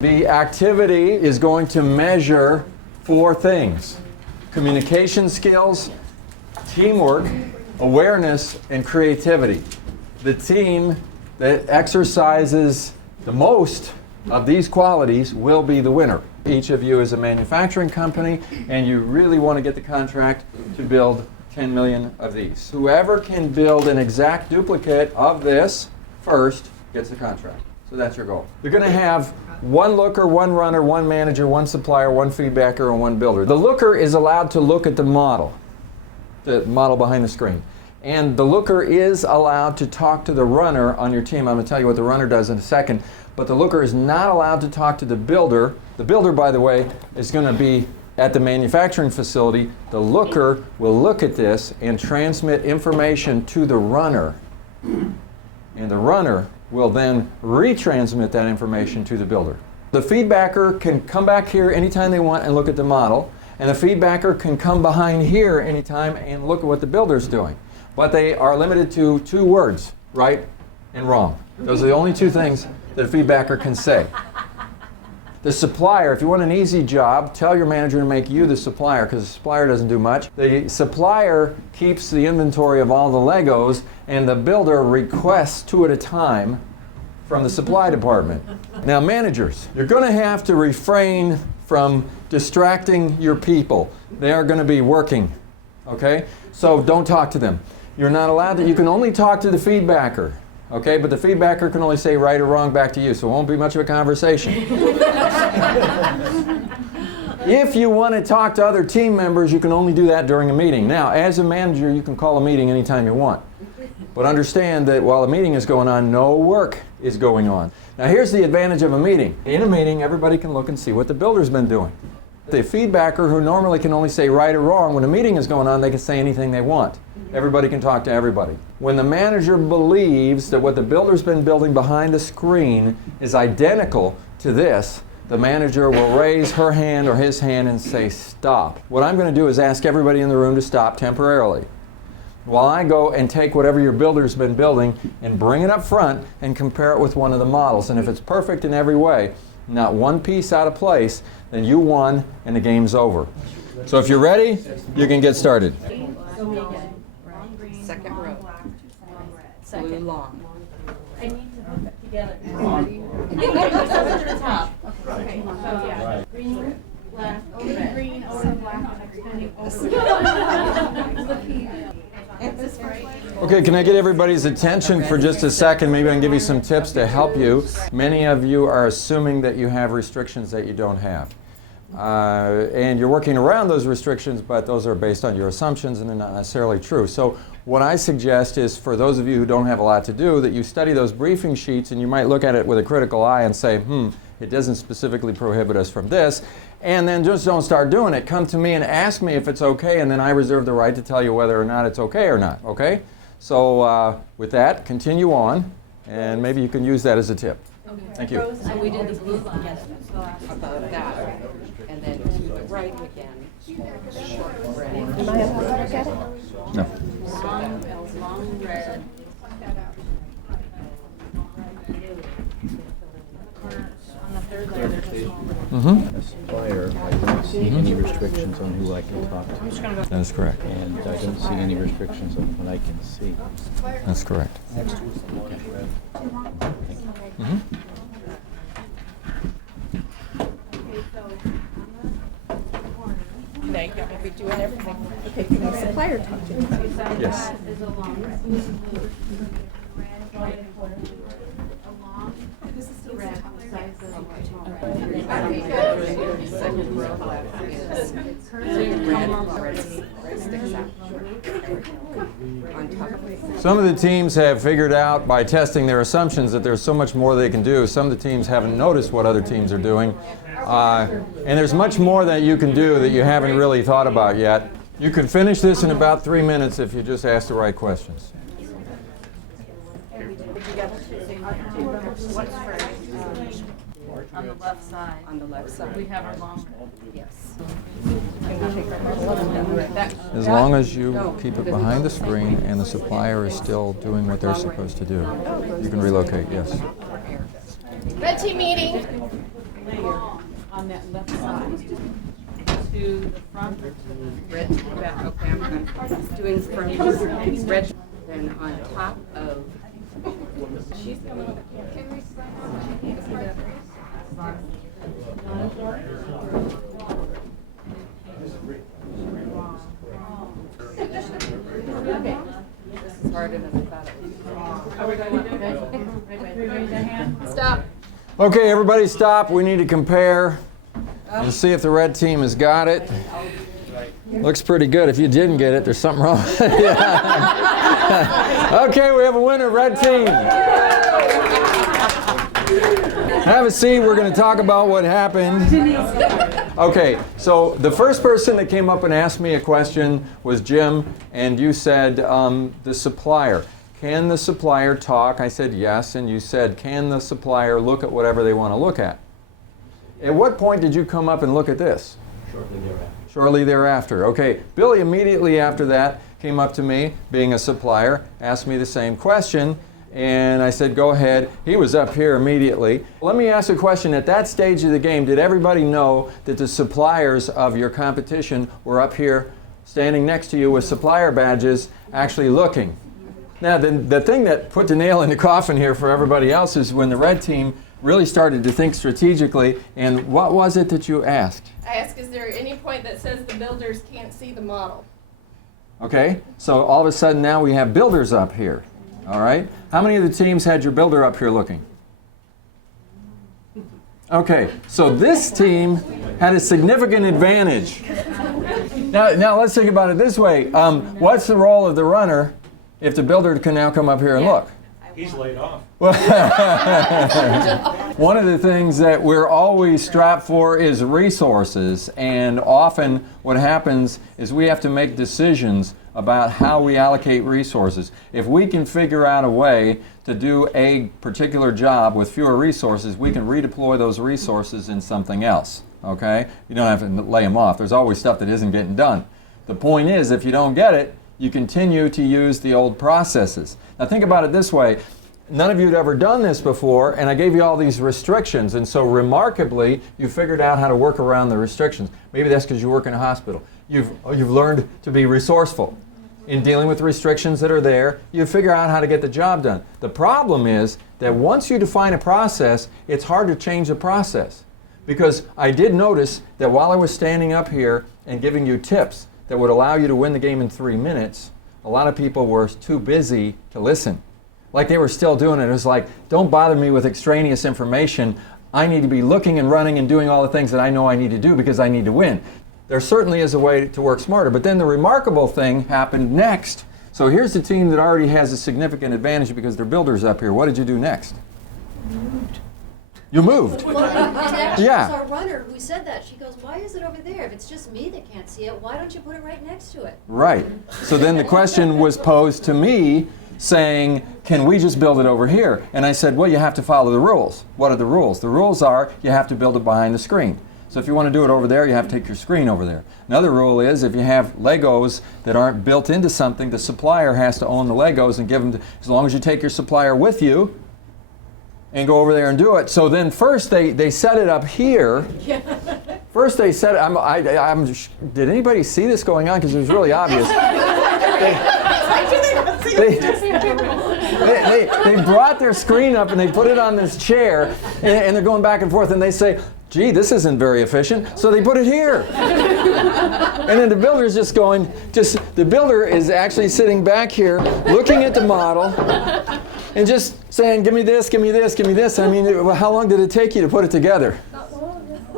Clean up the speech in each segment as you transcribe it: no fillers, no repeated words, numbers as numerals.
The activity is going to measure 4 things: communication skills, teamwork, awareness, and creativity. The team that exercises the most of these qualities will be the winner. Each of you is a manufacturing company, and you really want to get the contract to build 10 million of these. Whoever can build an exact duplicate of this first gets the contract. So that's your goal. You're going to have one looker, one runner, one manager, one supplier, one feedbacker, and one builder. The looker is allowed to look at the model behind the screen. And the looker is allowed to talk to the runner on your team. I'm going to tell you what the runner does in a second. But the looker is not allowed to talk to the builder. The builder, by the way, is going to be at the manufacturing facility. The looker will look at this and transmit information to the runner. And the runner will then retransmit that information to the builder. The feedbacker can come back here anytime they want and look at the model, and the feedbacker can come behind here anytime and look at what the builder's doing. But they are limited to 2 words, right and wrong. Those are the only 2 things that a feedbacker can say. The supplier, if you want an easy job, tell your manager to make you the supplier, because the supplier doesn't do much. The supplier keeps the inventory of all the Legos, and the builder requests 2 at a time from the supply department. Now, managers, you're going to have to refrain from distracting your people. They are going to be working, okay? So don't talk to them. You're not allowed to, you can only talk to the feedbacker. Okay, but the feedbacker can only say right or wrong back to you, so it won't be much of a conversation. If you want to talk to other team members, you can only do that during a meeting. Now, as a manager, you can call a meeting anytime you want. But understand that while a meeting is going on, no work is going on. Now, here's the advantage of a meeting. In a meeting, everybody can look and see what the builder's been doing. The feedbacker, who normally can only say right or wrong, when a meeting is going on, they can say anything they want. Everybody can talk to everybody. When the manager believes that what the builder's been building behind the screen is identical to this, the manager will raise her hand or his hand and say, stop. What I'm going to do is ask everybody in the room to stop temporarily while I go and take whatever your builder's been building and bring it up front and compare it with one of the models. And if it's perfect in every way, not one piece out of place, then you won and the game's over. So if you're ready, you can get started. Second row. Blue long. I need to hook it together. Over to the top. Okay. So yeah. Green, left, over to green, over to black, extending over. Is this right? Okay, can I get everybody's attention for just a second? Maybe I can give you some tips to help you. Many of you are assuming that you have restrictions that you don't have. And you're working around those restrictions, but those are based on your assumptions and they're not necessarily true. So what I suggest is, for those of you who don't have a lot to do, that you study those briefing sheets and you might look at it with a critical eye and say, it doesn't specifically prohibit us from this, and then just don't start doing it. Come to me and ask me if it's okay, and then I reserve the right to tell you whether or not it's okay or not, okay? So with that, continue on, and maybe you can use that as a tip. Okay. Thank you. So we did the blue line. Above that. And then to the right again. Short red. Am I allowed to look at it? No. Long red. On the third layer, there's a small red. A supplier, I don't see any restrictions on who I can talk to. That is correct. And I don't see any restrictions on what I can see. That's correct. Now you got me doing everything. Okay, can the supplier talk to me? Yes. Is a long red. This is the red. Second row left is red sticks out. On top of it. Some of the teams have figured out by testing their assumptions that there's so much more they can do. Some of the teams haven't noticed what other teams are doing. And there's much more that you can do that you haven't really thought about yet. You can finish this in about 3 minutes if you just ask the right questions. What's first? On the left side. On the left side. We have our long red. Yes. As long as you keep it behind the screen and the supplier is still doing what they're supposed to do, you can relocate, yes. Red team meeting. on that left side. To the front or to the Red, okay, I'm doing from red, then on top of. She's going. Okay. This is harder than I thought it was. Are we going to do it? Raise your hand. Stop. Okay, everybody stop. We need to compare and see if the red team has got it. Looks pretty good. If you didn't get it, there's something wrong. Yeah. Okay, we have a winner, red team. Have a seat. We're going to talk about what happened. Okay, so the first person that came up and asked me a question was Jim, and you said the supplier. Can the supplier talk? I said yes, and you said, can the supplier look at whatever they want to look at? At what point did you come up and look at this? Shortly thereafter. Shortly thereafter. Okay, Billy immediately after that came up to me, being a supplier, asked me the same question, and I said, go ahead. He was up here immediately. Let me ask a question. At that stage of the game, did everybody know that the suppliers of your competition were up here standing next to you with supplier badges actually looking? Now, the thing that put the nail in the coffin here for everybody else is when the red team really started to think strategically, and what was it that you asked? I ask, is there any point that says the builders can't see the model? Okay, so all of a sudden now we have builders up here, all right? How many of the teams had your builder up here looking? Okay, so this team had a significant advantage. Now let's think about it this way. What's the role of the runner if the builder can now come up here and look? He's laid off. One of the things that we're always strapped for is resources, and often what happens is we have to make decisions about how we allocate resources. If we can figure out a way to do a particular job with fewer resources, we can redeploy those resources in something else, okay? You don't have to lay them off. There's always stuff that isn't getting done. The point is, if you don't get it, you continue to use the old processes. Now think about it this way. None of you had ever done this before, and I gave you all these restrictions, and so remarkably, you figured out how to work around the restrictions. Maybe that's because you work in a hospital. You've learned to be resourceful. In dealing with restrictions that are there, you figure out how to get the job done. The problem is that once you define a process, it's hard to change the process. Because I did notice that while I was standing up here and giving you tips that would allow you to win the game in 3 minutes, a lot of people were too busy to listen. Like they were still doing it. It was like, don't bother me with extraneous information. I need to be looking and running and doing all the things that I know I need to do because I need to win. There certainly is a way to work smarter. But then the remarkable thing happened next. So here's the team that already has a significant advantage because they're builders up here. What did you do next? You moved. Well, and actually, Yeah. it was our runner who said that. She goes, why is it over there? If it's just me that can't see it, why don't you put it right next to it? Right. So then the question was posed to me saying, can we just build it over here? And I said, well, you have to follow the rules. What are the rules? The rules are you have to build it behind the screen. So if you want to do it over there, you have to take your screen over there. Another rule is if you have Legos that aren't built into something, the supplier has to own the Legos and give them, as long as you take your supplier with you and go over there and do it. So then first they set it up here. First they set it, did anybody see this going on? Because it was really obvious. They brought their screen up and they put it on this chair and they're going back and forth and they say, gee, this isn't very efficient, so they put it here. And then the builder's just going, the builder is actually sitting back here looking at the model and just saying, give me this, give me this, give me this. I mean, how long did it take you to put it together?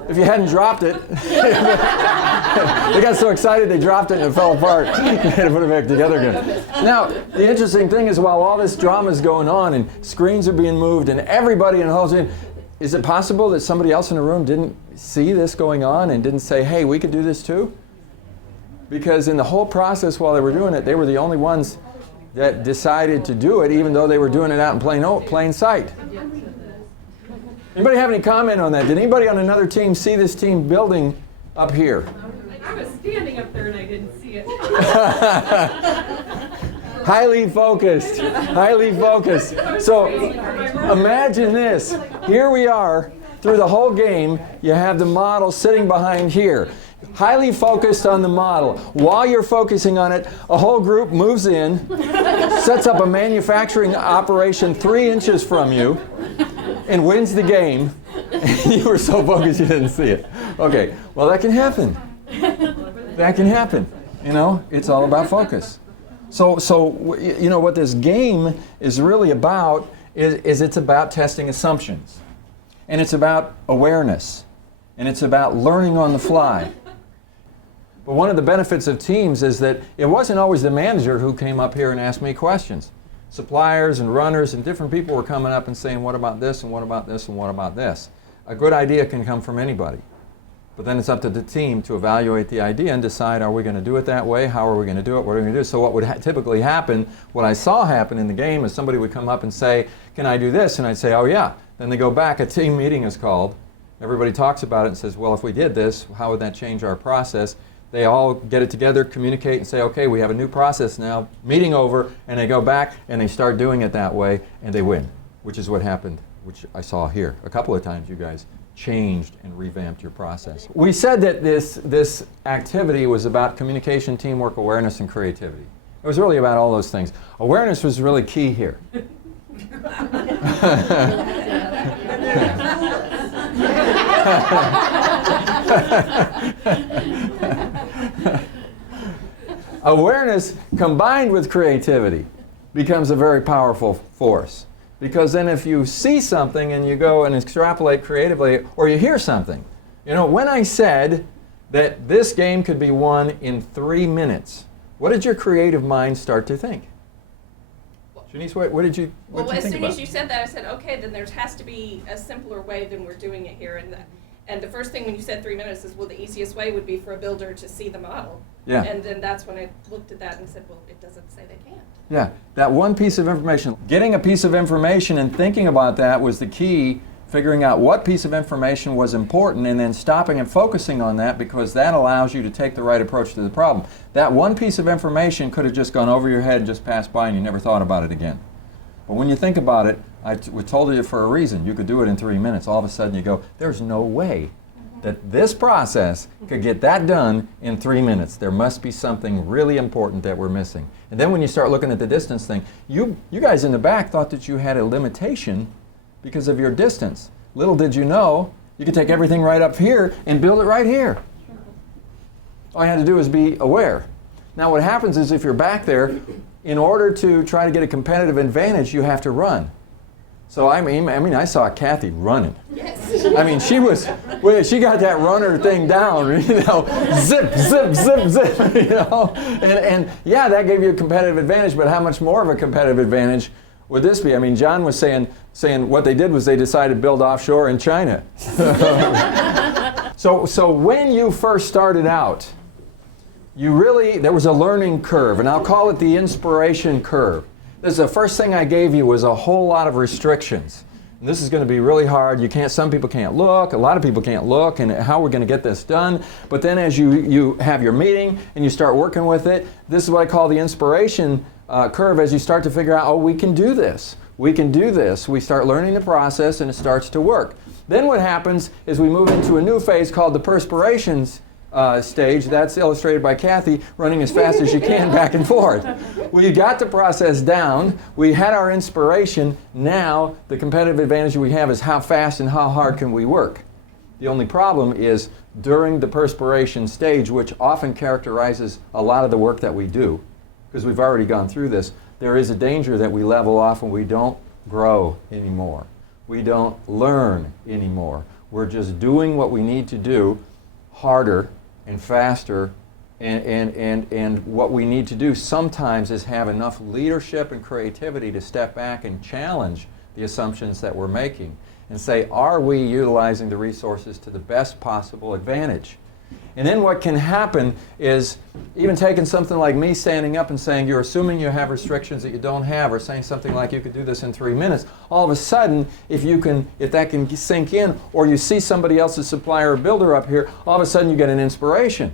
If you hadn't dropped it, they got so excited they dropped it and it fell apart. They had to put it back together again. Now, the interesting thing is while all this drama is going on and screens are being moved and everybody in the whole thing, is it possible that somebody else in the room didn't see this going on and didn't say, hey, we could do this too? Because in the whole process while they were doing it, they were the only ones that decided to do it, even though they were doing it out in plain sight. Anybody have any comment on that? Did anybody on another team see this team building up here? I was standing up there and I didn't see it. Highly focused, highly focused. So imagine this. Here we are through the whole game, you have the model sitting behind here, highly focused on the model. While you're focusing on it, a whole group moves in, sets up a manufacturing operation 3 inches from you, and wins the game. You were so focused you didn't see it. Okay, well that can happen. That can happen. You know, it's all about focus. So you know what this game is really about is it's about testing assumptions. And it's about awareness. And it's about learning on the fly. But one of the benefits of teams is that it wasn't always the manager who came up here and asked me questions. Suppliers and runners and different people were coming up and saying, what about this, and what about this, and what about this? A good idea can come from anybody. But then it's up to the team to evaluate the idea and decide, are we going to do it that way? How are we going to do it? What are we going to do? So what would typically happen, what I saw happen in the game is somebody would come up and say, can I do this? And I'd say, oh yeah. Then they go back, a team meeting is called. Everybody talks about it and says, well, if we did this, how would that change our process? They all get it together, communicate, and say, okay, we have a new process now, meeting over, and they go back and they start doing it that way, and they win, which is what happened, which I saw here. A couple of times you guys changed and revamped your process. We said that this activity was about communication, teamwork, awareness, and creativity. It was really about all those things. Awareness was really key here. Awareness combined with creativity becomes a very powerful force. Because then if you see something and you go and extrapolate creatively, or you hear something. You know, when I said that this game could be won in 3 minutes, what did your creative mind start to think? Janice, what did you Well, think as soon about? as you said that, I said, okay, then there has to be a simpler way than we're doing it here. And the first thing when you said 3 minutes is, well, the easiest way would be for a builder to see the model. Yeah. And then that's when I looked at that and said, well, it doesn't say they can't. Yeah, that one piece of information, getting a piece of information and thinking about that was the key, figuring out what piece of information was important and then stopping and focusing on that, because that allows you to take the right approach to the problem. That one piece of information could have just gone over your head and just passed by and you never thought about it again. But when you think about it, we told you for a reason. You could do it in 3 minutes. All of a sudden you go, there's no way that this process could get that done in 3 minutes. There must be something really important that we're missing. And then when you start looking at the distance thing, you guys in the back thought that you had a limitation because of your distance. Little did you know, you could take everything right up here and build it right here. All you had to do is be aware. Now what happens is if you're back there, in order to try to get a competitive advantage, you have to run. So I mean, I saw Kathy running. Yes. I mean, she got that runner thing down, you know, zip, zip, zip, zip, you know. And yeah, that gave you a competitive advantage, but how much more of a competitive advantage would this be? I mean, John was saying what they did was they decided to build offshore in China. So when you first started out, there was a learning curve, and I'll call it the inspiration curve. The first thing I gave you was a whole lot of restrictions. And this is going to be really hard. Some people can't look, a lot of people can't look, and how we're going to get this done. But then as you have your meeting and you start working with it, this is what I call the inspiration curve. As you start to figure out, oh, we can do this. We can do this. We start learning the process and it starts to work. Then what happens is we move into a new phase called the perspirations stage. That's illustrated by Kathy running as fast as you can back and forth. We got the process down. We had our inspiration. Now the competitive advantage we have is how fast and how hard can we work. The only problem is during the perspiration stage, which often characterizes a lot of the work that we do, because we've already gone through this, there is a danger that we level off and we don't grow anymore. We don't learn anymore. We're just doing what we need to do harder and faster, and what we need to do sometimes is have enough leadership and creativity to step back and challenge the assumptions that we're making and say, are we utilizing the resources to the best possible advantage? And then what can happen is even taking something like me standing up and saying you're assuming you have restrictions that you don't have, or saying something like you could do this in 3 minutes, all of a sudden if that can sink in, or you see somebody else's supplier or builder up here, all of a sudden you get an inspiration.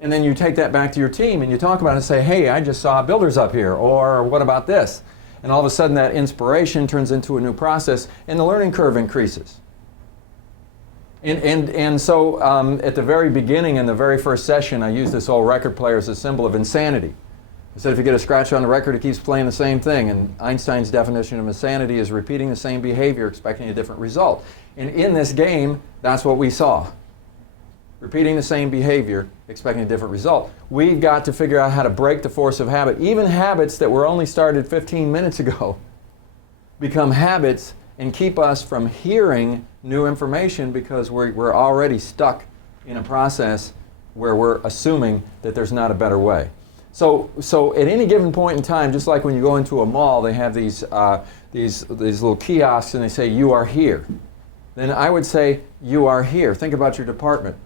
And then you take that back to your team and you talk about it and say, hey, I just saw builders up here, or what about this? And all of a sudden that inspiration turns into a new process and the learning curve increases. And so at the very beginning, in the very first session, I used this old record player as a symbol of insanity. I said if you get a scratch on the record, it keeps playing the same thing. And Einstein's definition of insanity is repeating the same behavior, expecting a different result. And in this game, that's what we saw. Repeating the same behavior, expecting a different result. We've got to figure out how to break the force of habit. Even habits that were only started 15 minutes ago become habits and keep us from hearing new information because we're already stuck in a process where we're assuming that there's not a better way. So at any given point in time, just like when you go into a mall, they have these little kiosks and they say, "You are here." Then I would say, "You are here." Think about your department.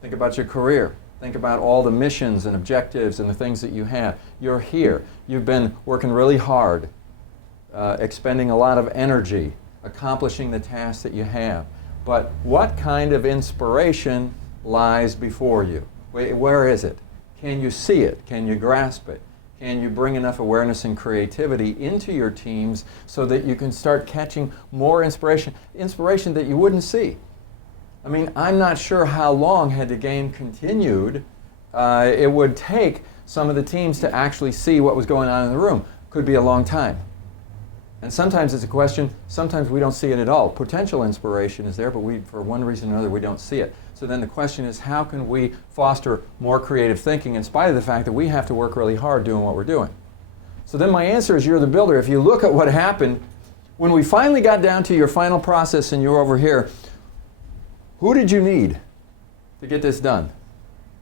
Think about your career. Think about all the missions and objectives and the things that you have. You're here. You've been working really hard, expending a lot of energy, accomplishing the tasks that you have. But what kind of inspiration lies before you? Where is it? Can you see it? Can you grasp it? Can you bring enough awareness and creativity into your teams so that you can start catching more inspiration that you wouldn't see? I mean, I'm not sure how long, had the game continued, it would take some of the teams to actually see what was going on in the room. Could be a long time. And sometimes it's a question, sometimes we don't see it at all. Potential inspiration is there, but for one reason or another, we don't see it. So then the question is, how can we foster more creative thinking in spite of the fact that we have to work really hard doing what we're doing? So then my answer is, you're the builder. If you look at what happened, when we finally got down to your final process and you're over here, who did you need to get this done?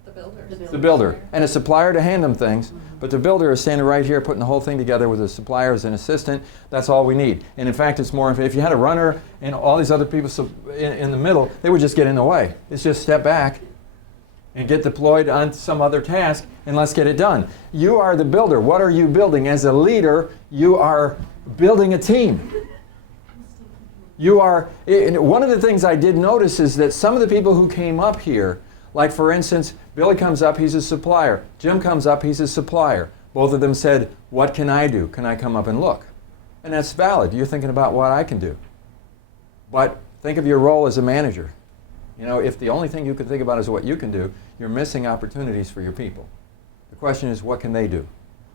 The builder. The builder. And a supplier to hand them things. But the builder is standing right here putting the whole thing together with a supplier as an assistant. That's all we need. And in fact, it's more, if you had a runner and all these other people in the middle, they would just get in the way. It's just step back and get deployed on some other task and let's get it done. You are the builder. What are you building? As a leader, you are building a team. One of the things I did notice is that some of the people who came up here, like for instance, Billy comes up, he's a supplier. Jim comes up, he's a supplier. Both of them said, "What can I do? Can I come up and look?" And that's valid. You're thinking about what I can do. But think of your role as a manager. You know, if the only thing you can think about is what you can do, you're missing opportunities for your people. The question is, what can they do?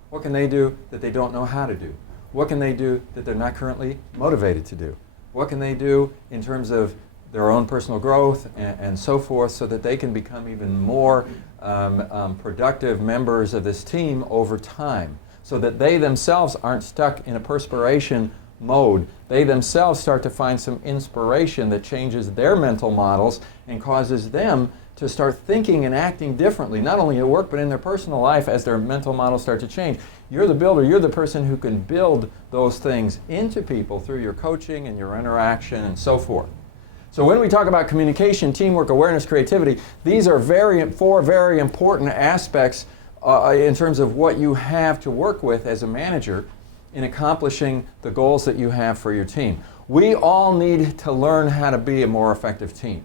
What can they do that they don't know how to do? What can they do that they're not currently motivated to do? What can they do in terms of their own personal growth and so forth so that they can become even more productive members of this team over time so that they themselves aren't stuck in a perspiration mode. They themselves start to find some inspiration that changes their mental models and causes them to start thinking and acting differently, not only at work but in their personal life as their mental models start to change. You're the builder. You're the person who can build those things into people through your coaching and your interaction and so forth. So when we talk about communication, teamwork, awareness, creativity, these are four very important aspects in terms of what you have to work with as a manager in accomplishing the goals that you have for your team. We all need to learn how to be a more effective team.